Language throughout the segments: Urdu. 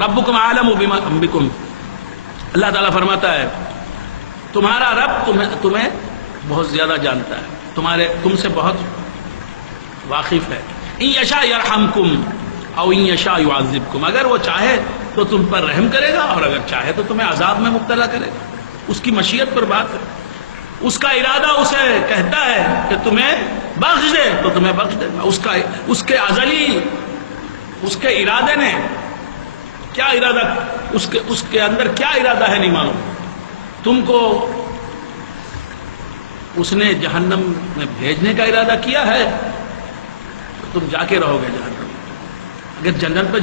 ربکم اعلم بکم، اللہ تعالیٰ فرماتا ہے تمہارا رب تمہیں بہت زیادہ جانتا ہے، تم سے بہت واقف ہے۔ ان یشاء یرحمکم او ان یشاء یعذبکم، اگر وہ چاہے تو تم پر رحم کرے گا اور اگر چاہے تو تمہیں عذاب میں مبتلا کرے گا، اس کی مشیت پر بات ہے، اس کا ارادہ اسے کہتا ہے کہ تمہیں بخش دے تو تمہیں بخش دے گا، اس کے ارادے نے کیا ارادہ، اس کے اندر کیا ارادہ ہے نہیں معلوم، تم کو اس نے جہنم میں بھیجنے کا ارادہ کیا ہے تو تم جا کے رہو گے جہنم، اگر جنت میں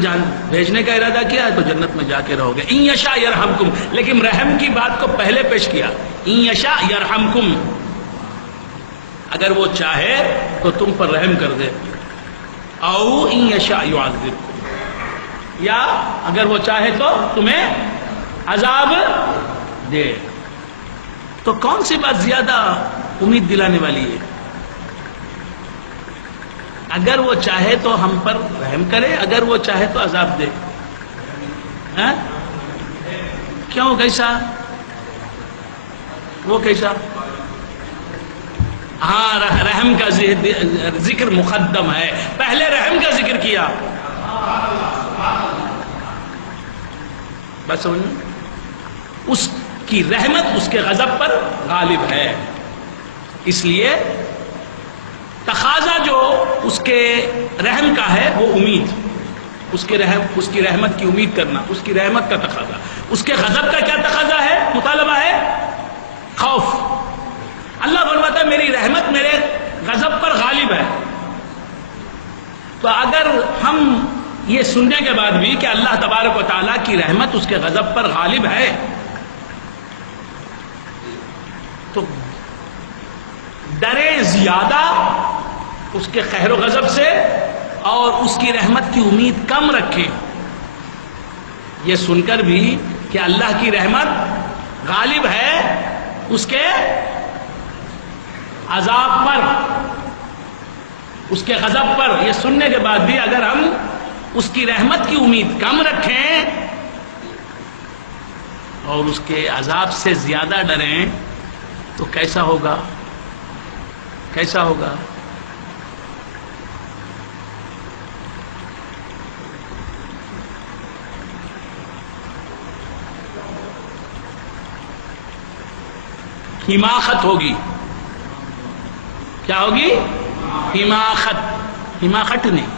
بھیجنے کا ارادہ کیا ہے تو جنت میں جا کے رہو گے۔ ان یشاء یرحمکم، لیکن رحم کی بات کو پہلے پیش کیا، ان یشاء یرحمکم، اگر وہ چاہے تو تم پر رحم کر دے، او ان یشاء یعذبکم، یا اگر وہ چاہے تو تمہیں عذاب دے۔ تو کون سی بات زیادہ امید دلانے والی ہے؟ اگر وہ چاہے تو ہم پر رحم کرے، اگر وہ چاہے تو عذاب دے، کیوں؟ کیسا؟ وہ کیسا؟ ہاں، رحم کا ذکر مقدم ہے، پہلے رحم کا ذکر کیا، بس اس کی رحمت اس کے غضب پر غالب ہے، اس لیے تقاضا جو اس کے رحم کا ہے وہ امید، اس کی رحمت کی امید کرنا، اس کی رحمت کا تقاضا، اس کے غضب کا کیا تقاضا ہے، مطالبہ ہے، خوف۔ اللہ فرماتا ہے میری رحمت میرے غضب پر غالب ہے، تو اگر ہم یہ سننے کے بعد بھی کہ اللہ تبارک و تعالیٰ کی رحمت اس کے غضب پر غالب ہے، تو ڈرے زیادہ اس کے قہر و غضب سے اور اس کی رحمت کی امید کم رکھیں، یہ سن کر بھی کہ اللہ کی رحمت غالب ہے اس کے عذاب پر، اس کے غضب پر، یہ سننے کے بعد بھی اگر ہم اس کی رحمت کی امید کم رکھیں اور اس کے عذاب سے زیادہ ڈریں تو کیسا ہوگا؟ کیسا ہوگا؟ حماقت ہوگی، کیا ہوگی؟ حماقت، حماقت نہیں،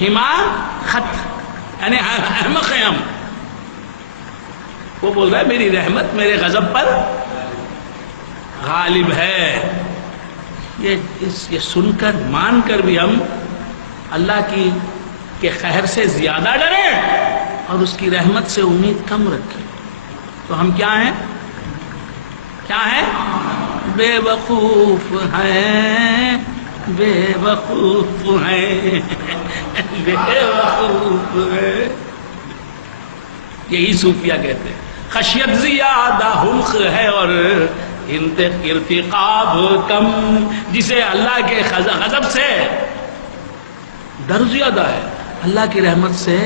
حماقت یعنی احمق ہیں ہم۔ وہ بول رہا ہے میری رحمت میرے غضب پر غالب ہے، یہ سن کر مان کر بھی ہم اللہ کے قہر سے زیادہ ڈریں اور اس کی رحمت سے امید کم رکھیں تو ہم کیا ہیں؟ کیا ہیں؟ بے وقوف ہیں، بے وقوف ہیں، بے وقوف ہیں، یہی صوفیہ کہتے ہیں۔ خشیت زیادہ حلق ہے اور ارتقاب کم، جسے اللہ کے غضب سے ڈر زیادہ ہے، اللہ کی رحمت سے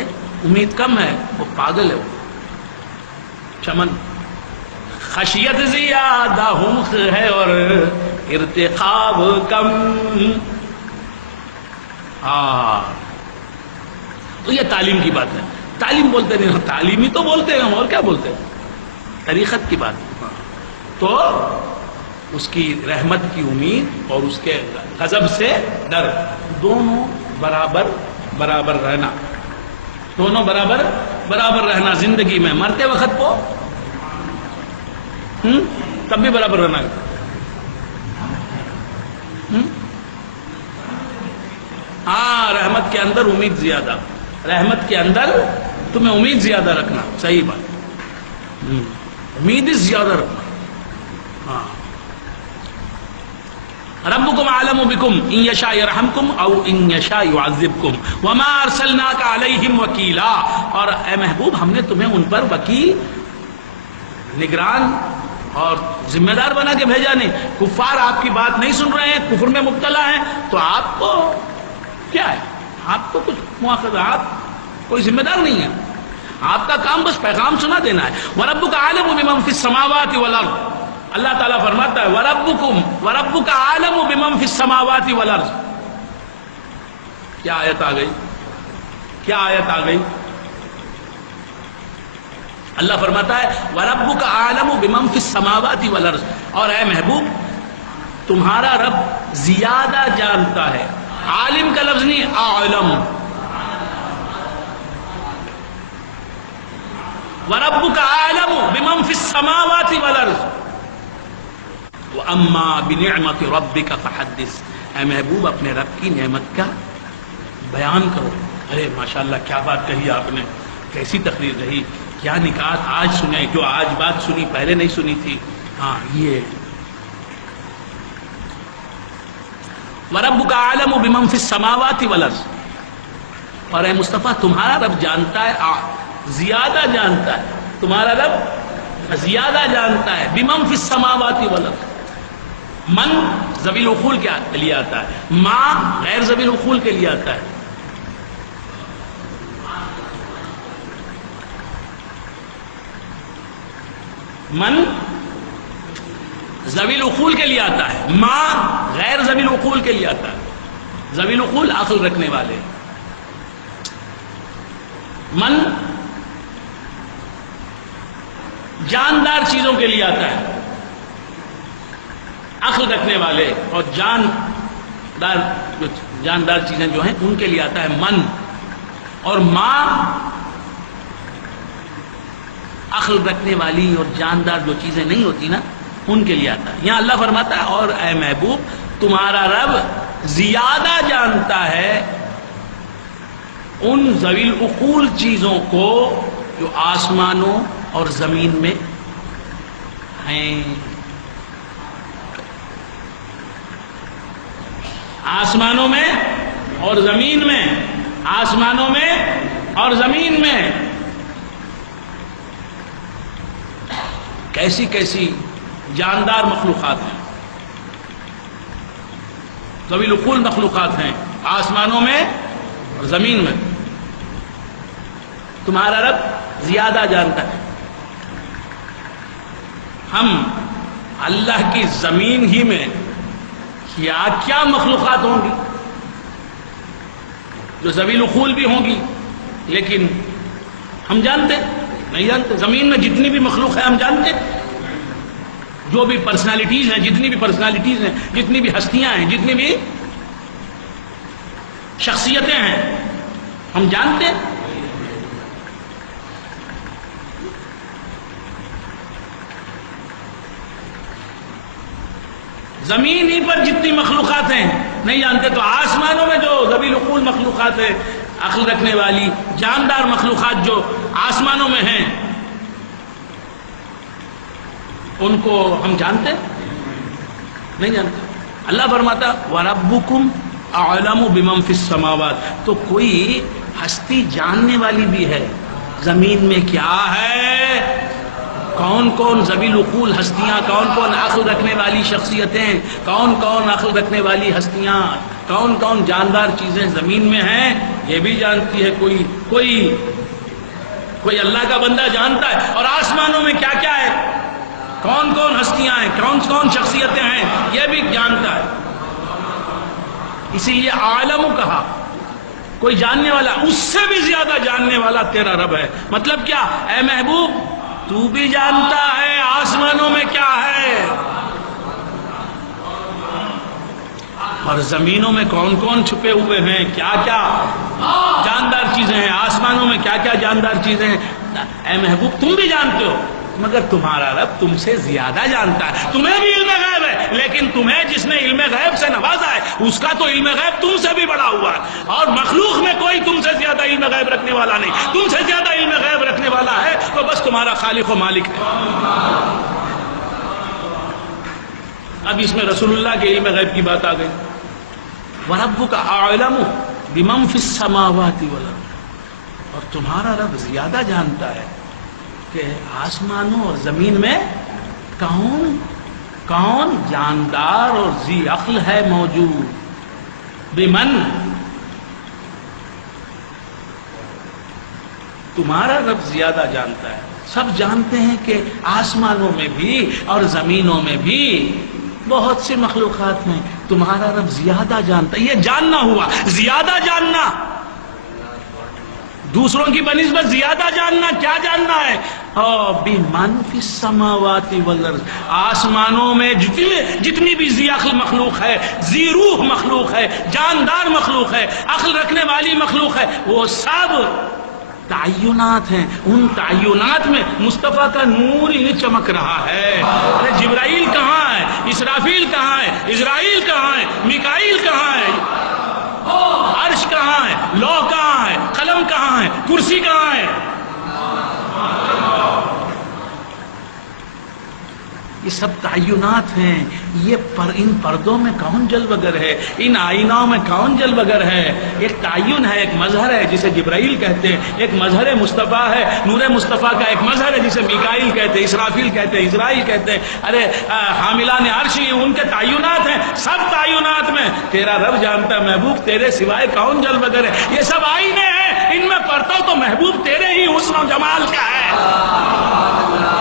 امید کم ہے، وہ پاگل ہے، وہ چمن۔ خشیت زیادہ حلق ہے اور ارتقاب کم، تو یہ تعلیم کی بات ہے، تعلیم بولتے نہیں، تعلیم ہی تو بولتے ہیں ہم، اور کیا بولتے ہیں؟ طریقت کی بات۔ تو اس کی رحمت کی امید اور اس کے غضب سے ڈر، دونوں برابر برابر رہنا، دونوں برابر برابر رہنا زندگی میں، مرتے وقت کو تب بھی برابر رہنا ہے۔ ہاں، رحمت کے اندر امید زیادہ، رحمت کے اندر تمہیں امید زیادہ رکھنا، صحیح بات، امید زیادہ رکھنا۔ ہاں، ربکم اعلم بکم ان یشاء یرحمکم او ان یشاء یعذبکم وما ارسلناک علیہم وکیلا، اور اے محبوب ہم نے تمہیں ان پر وکیل، نگران اور ذمہ دار بنا کے بھیجا نہیں۔ کفار آپ کی بات نہیں سن رہے ہیں، کفر میں مبتلا ہیں، تو آپ کو کیا ہے؟ آپ کو کچھ مواخذہ، آپ کوئی ذمہ دار نہیں ہے۔ آپ کا کام بس پیغام سنا دینا ہے. وَرَبُّكَ أَعْلَمُ بِمَنْ فِي السَّمَاوَاتِ وَالْأَرْضِ. اللہ تعالیٰ فرماتا ہے وَرَبُّكَ أَعْلَمُ بِمَنْ فِي السَّمَاوَاتِ وَالْأَرْضِ. کیا آیت آ گئی؟ کیا آیت آ گئی؟ اللہ فرماتا ہے وَرَبُّكَ أَعْلَمُ بِمَنْ فِي السَّمَاوَاتِ وَالْأَرْضِ. اور اے محبوب تمہارا رب زیادہ جانتا ہے. عالم کا لفظ نہیں، اعلم. وَرَبُّكَ أَعْلَمُ بِمَنْ فِي السَّمَاوَاتِ وَالْأَرْضِ وَأَمَّا بِنِعْمَةِ رَبِّكَ فَحَدِّثْ. اے محبوب اپنے رب کی نعمت کا بیان کرو. ارے ماشاءاللہ کیا بات کہی آپ نے، کیسی تقریر رہی، کیا نکات آج سنے، جو آج بات سنی پہلے نہیں سنی تھی. ہاں یہ وَرَبُّكَ أَعْلَمُ بِمَنْ فِي السَّمَاوَاتِ وَالْأَرْضِ. اور اے مصطفیٰ تمہارا رب جانتا ہے، زیادہ جانتا ہے، تمہارا رب زیادہ جانتا ہے. بِمَنْ فِي السَّمَاوَاتِ وَالْأَرْضِ. من ذوی العقول کے لیے آتا ہے، ما غیر ذوی العقول کے لیے آتا ہے. من ذوی العقول کے لیے آتا ہے، ما غیر ذوی العقول کے لیے آتا ہے. ذوی العقول عقل رکھنے والے. من جاندار چیزوں کے لیے آتا ہے، عقل رکھنے والے اور جاندار چیزیں جو ہیں ان کے لیے آتا ہے من. اور ما عقل رکھنے والی اور جاندار جو چیزیں نہیں ہوتی نا ان کے لیے آتا ہے. یہاں اللہ فرماتا ہے اور اے محبوب تمہارا رب زیادہ جانتا ہے ان ذوی العقول چیزوں کو جو آسمانوں اور زمین میں ہیں. آسمانوں میں اور زمین میں، آسمانوں میں اور زمین میں کیسی کیسی جاندار مخلوقات ہیں، ذوی العقول مخلوقات ہیں آسمانوں میں اور زمین میں. تمہارا رب زیادہ جانتا ہے. ہم اللہ کی زمین ہی میں کیا کیا مخلوقات ہوں گی جو ذوی العقول بھی ہوں گی، لیکن ہم جانتے نہیں جانتے. زمین میں جتنی بھی مخلوق ہے ہم جانتے، جو بھی پرسنالٹیز ہیں، جتنی بھی پرسنالٹیز ہیں، جتنی بھی ہستیاں ہیں، جتنی بھی شخصیتیں ہیں ہم جانتے. زمین ہی پر جتنی مخلوقات ہیں نہیں جانتے، تو آسمانوں میں جو ذوی العقول مخلوقات ہیں، عقل رکھنے والی جاندار مخلوقات جو آسمانوں میں ہیں ان کو ہم جانتے نہیں جانتے. اللہ فرماتا وَرَبُّكُمْ أَعْلَمُ بِمَنْ فِي السَّمَاوَاتِ. تو کوئی ہستی جاننے والی بھی ہے زمین میں کیا ہے، کون کون ذوی العقول ہستیاں، کون کون عقل رکھنے والی شخصیتیں، کون کون عقل رکھنے والی ہستیاں، کون کون جاندار چیزیں زمین میں ہیں، یہ بھی جانتی ہے کوئی اللہ کا بندہ جانتا ہے. اور آسمانوں میں کیا کیا ہے، کون کون ہستیاں ہیں، کون کون شخصیتیں ہیں، یہ بھی جانتا ہے. اسی لیے عالم کہا، کوئی جاننے والا، اس سے بھی زیادہ جاننے والا تیرا رب ہے. مطلب کیا، اے محبوب تو بھی جانتا ہے آسمانوں میں کیا ہے اور زمینوں میں کون کون چھپے ہوئے ہیں، کیا کیا جاندار چیزیں ہیں، آسمانوں میں کیا کیا جاندار چیزیں ہیں. اے محبوب تم بھی جانتے ہو، مگر تمہارا رب تم سے زیادہ جانتا ہے. تمہیں بھی علم غیب ہے، لیکن تمہیں جس نے علم غیب سے نوازا ہے اس کا تو علم غیب تم سے بھی بڑا ہوا ہے. اور مخلوق میں کوئی تم سے زیادہ علم غیب رکھنے والا نہیں. تم سے زیادہ علم غیب رکھنے والا ہے تو بس تمہارا خالق و مالک ہے. اب اس میں رسول اللہ کے علم غیب کی بات آ گئی. وَرَبُّكَ أَعْلَمُ بِمَنْ فِي السَّمَاوَاتِ وَالْأَرْضِ. اور تمہارا رب زیادہ جانتا ہے کہ آسمانوں اور زمین میں کون کون جاندار اور ذی عقل ہے موجود. بمن تمہارا رب زیادہ جانتا ہے. سب جانتے ہیں کہ آسمانوں میں بھی اور زمینوں میں بھی بہت سی مخلوقات ہیں، تمہارا رب زیادہ جانتا ہے. یہ جاننا ہوا، زیادہ جاننا، دوسروں کی بنسبت زیادہ جاننا. کیا جاننا ہے؟ بِمَنْ فِي السَّمَاوَاتِ وَالْأَرْضِ، آسمانوں میں جتنی بھی ذی عقل مخلوق ہے، ذی روح مخلوق ہے، جاندار مخلوق ہے، عقل رکھنے والی مخلوق ہے، وہ سب تعینات ہیں. ان تعینات میں مصطفیٰ کا نور انہیں چمک رہا ہے. ارے جبرائیل کہاں ہے؟ اسرافیل کہاں ہے؟ اسرائیل کہاں ہے؟ میکائیل کہاں ہے؟ عرش کہاں ہے؟ لوح کہاں ہے؟ قلم کہاں ہے؟ کرسی کہاں ہے؟ یہ سب تعینات ہیں. ان پردوں میں کون جلوگر ہے؟ ان آئینوں میں کون جلوگر ہے؟ ایک تعین ہے، ایک مظہر ہے جسے جبرائیل کہتے ہیں، ایک مظہر مصطفیٰ ہے، نور مصطفیٰ کا ایک مظہر ہے جسے میکائیل کہتے ہیں، اسرافیل کہتے ہیں، اسرائیل کہتے ہیں. ارے حاملان عرش ان کے تعینات ہیں. سب تعینات میں تیرا رب جانتا ہے محبوب تیرے سوائے کون جلوگر ہے. یہ سب آئینے ہیں، ان میں پڑھتا ہوں تو محبوب تیرے ہی حسن و جمال کا ہے.